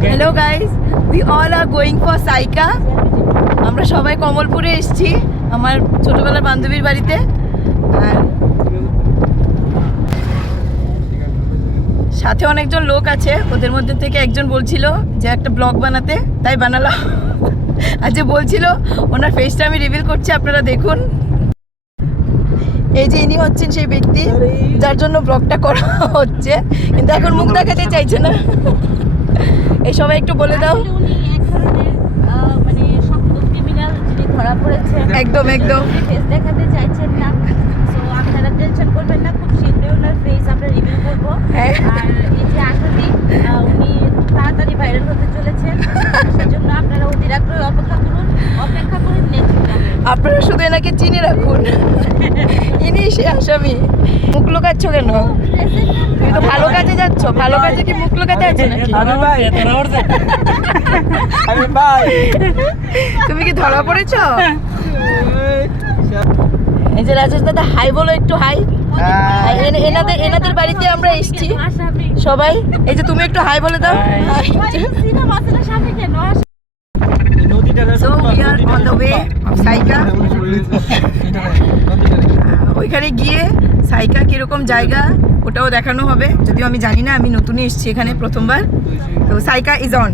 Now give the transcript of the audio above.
Hello guys, we all are going for Saika. আমরা সবাই কমলপুরে এসেছি আমার ছোটবেলার বান্ধবীর বাড়িতে। আর সাথে অনেকজন লোক আছে, ওদের মধ্যে থেকে একজন বলছিল যে একটা ব্লগ বানাতে, তাই বানালাম। আর যে বলছিল ওনার ফেসটা আমি রিভিল করছি, আপনারা দেখুন। এই যে ইনি হচ্ছেন সেই ব্যক্তি যার জন্য ব্লগটা করা হচ্ছে, কিন্তু এখন মুখ দেখাতে চাইছে না। এই সবাই একটু বলে দাও। একদম একদম ফেস দেখাতে চাইছেন না, সো আপনারা টেনশন করবেন না, খুব শীঘ্রই ওনার ফেস আমরা রিভিল করব। আর এই যে আশাদি, উনি তাড়াতাড়ি ভাইরাল হতে চলেছেন, সেজন্য আপনারা অধীর আগ্রহে অপেক্ষা করুন নেক্সট ব্লগে। আপনারা শুধু এনাকে চিনে রাখুন, ইনি সে আসামি। মুখ লুকাচ্ছ কেন? তুমি তো ভালো কাজে যাচ্ছ, ভালো কাজে কি মুখ লুকাতে আছে নাকি? তুমি কি ধরা পড়েছ? এই যে রাজেশ দাদা, হাই বলো একটু, হাই। এনাদের বাড়িতে আমরা এসেছি সবাই। এই যে তুমি একটু হাই বলে দাও। So we are on the way of Saika. ওইখানে গিয়ে সাইকা কিরকম জায়গা ওটাও দেখানো হবে, যদিও আমি জানি না, আমি নতুনই এসেছি এখানে প্রথমবার। তো সাইকা ইজ অন।